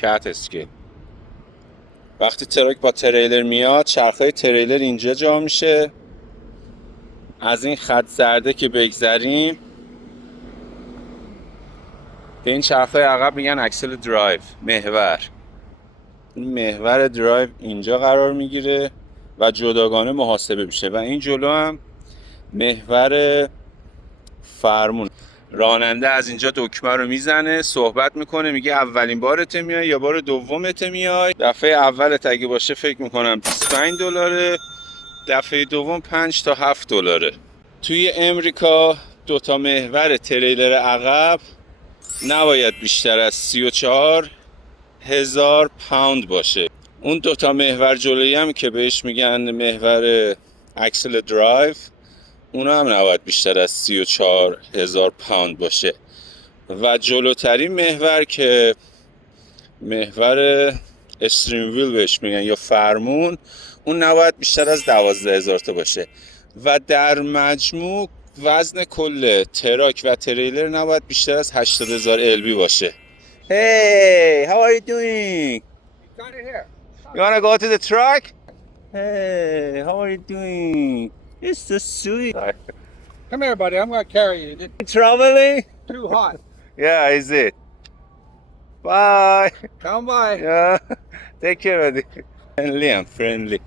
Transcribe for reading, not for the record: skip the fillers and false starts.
کات اسکیل. وقتی تراک با تریلر میاد، چرخهای تریلر اینجا جا میشه. از این خط زرده که بگذریم به این چرخهای عقب میگن اکسل درایو، محور. این محور درایو اینجا قرار میگیره و جداگانه محاسبه میشه و این جلو هم محور فرمون. راننده از اینجا دکمه رو میزنه، صحبت میکنه، میگه اولین بارت میای یا بار دومت میای. دفعه اولت اگه باشه فکر میکنم $25، دفعه دوم 5 تا 7 دلاره. توی امریکا دوتا محور تریلر عقب نباید بیشتر از 34,000 پوند باشه. اون دوتا محور جلویی هم که بهش میگن محور اکسل درایو، اونا هم نباید بیشتر از 34,000 پوند باشه. و جلوترین محور که محور استریم ویل بهش میگن یا فرمون، اون نباید بیشتر از 12,000 تا باشه. و در مجموع وزن کل تراک و تریلر نباید بیشتر از 80,000 LB باشه. Hey, how are you doing? Got it here. You wanna go to the truck? Hey, how are you doing? It's so sweet. Come here, buddy. I'm going to carry you. It's Traveling? too hot. Yeah, is it? Bye. Come by. Yeah. Take care of it. Friendly, I'm friendly.